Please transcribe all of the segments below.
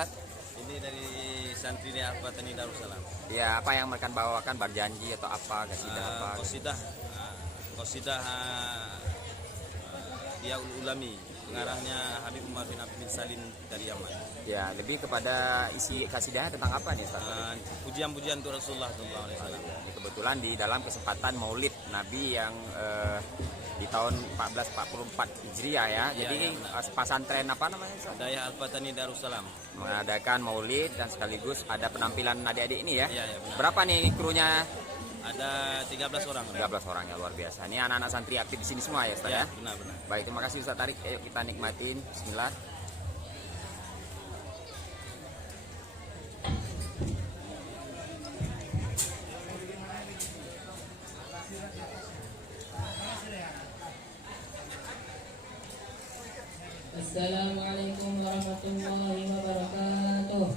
Ustaz? Ini dari santri di Al-Fatani Darussalam. Ya, apa yang mereka bawakan, berjanji atau apa, kasidah apa? Qasidah dia ulami, pengarangnya Habib Umar bin Abdul Salim dari Yaman. Ya, lebih kepada isi kasidahnya tentang apa nih Ustaz? Pujian-pujian untuk Rasulullah SAW. Ini kebetulan di dalam kesempatan Maulid Nabi yang di tahun 1444 Hijriah ya. Jadi pesantren apa namanya Ustaz? Daya Al-Fatani Darussalam Mengadakan Maulid dan sekaligus ada penampilan adik-adik ini ya. Iya, benar. Berapa nih krunya? Ada 13 orang. 13 orang ya, luar biasa. Ini anak-anak santri aktif di sini semua ya Ustaz ya? Benar. Baik, terima kasih Ustaz Tarik. Ayo kita nikmatin. Bismillah. Assalamualaikum warahmatullahi wabarakatuh.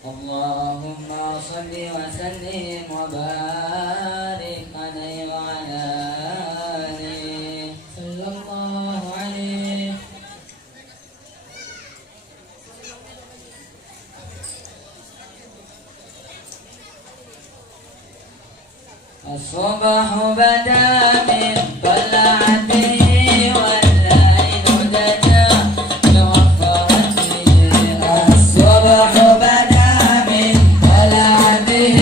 Allahumma salli wa sallim wa barik alaihi wa ala alihi sallallahu alaihi. الصبح بدا من طلعته والليل دجى بوفرته. الصبح بدا من طلعته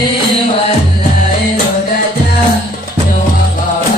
والليل دجى بوفرته.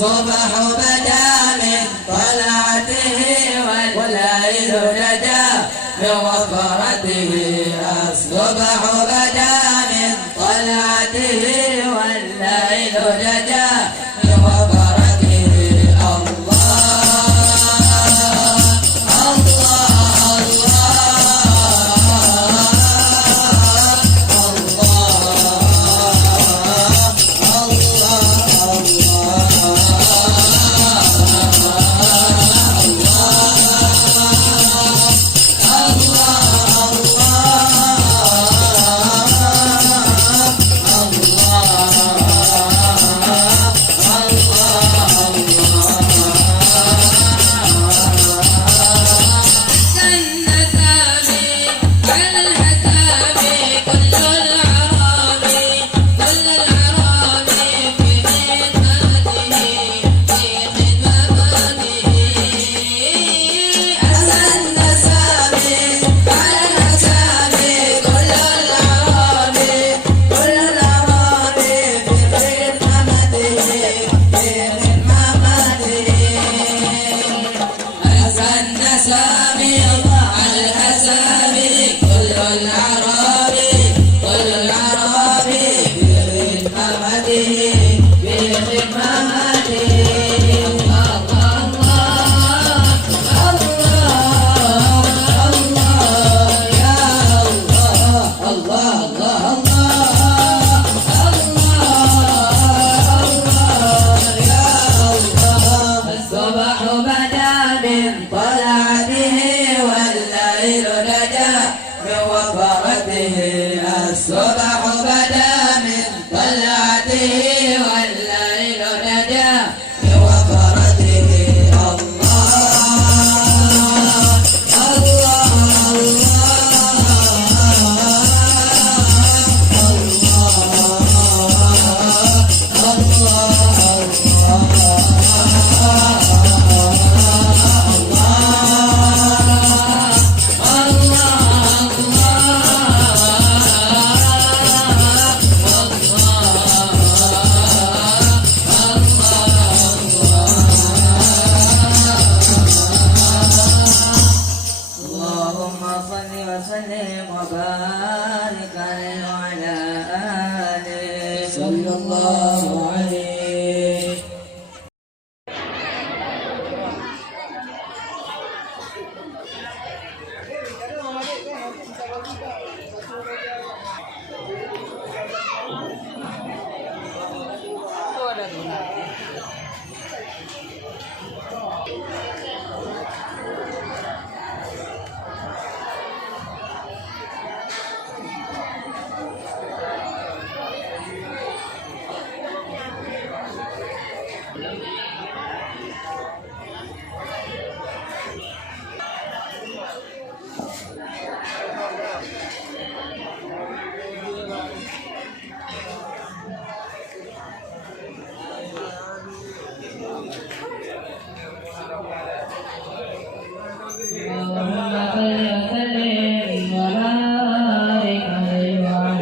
الصبح بدا من طلعته والليل نجا من وفرته الصبح بدا من طلعته والليل نجا من وفرته الصبح بدا من طلعته والليل نجا من وفرته اللهم صل وسلم وبارك عليه وعلى آله صلى الله عليه.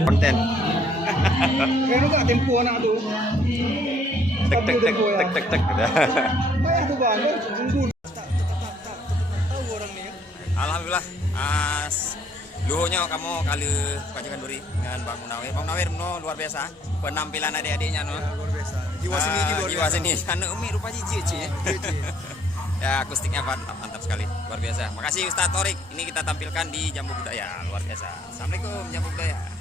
Konten. Kaya nung katimpo na ito. Tek tek tek tek tek tek. Kaya ito ba? Sungguh. Tahu orang ni. Alhamdulillah. Luhunya kamu kali Pajangan Duri dengan Bang Munawir. Bang Munawir luar biasa. Penampilan adik-adiknya Luar biasa. Jiwa seni luar jiwa seni. Karena Umi rupanya cici. Ya akustiknya mantap sekali, luar biasa. Makasih Ustadz Torik. Ini kita tampilkan di Jambu Budaya, luar biasa. Assalamualaikum Jambu Budaya.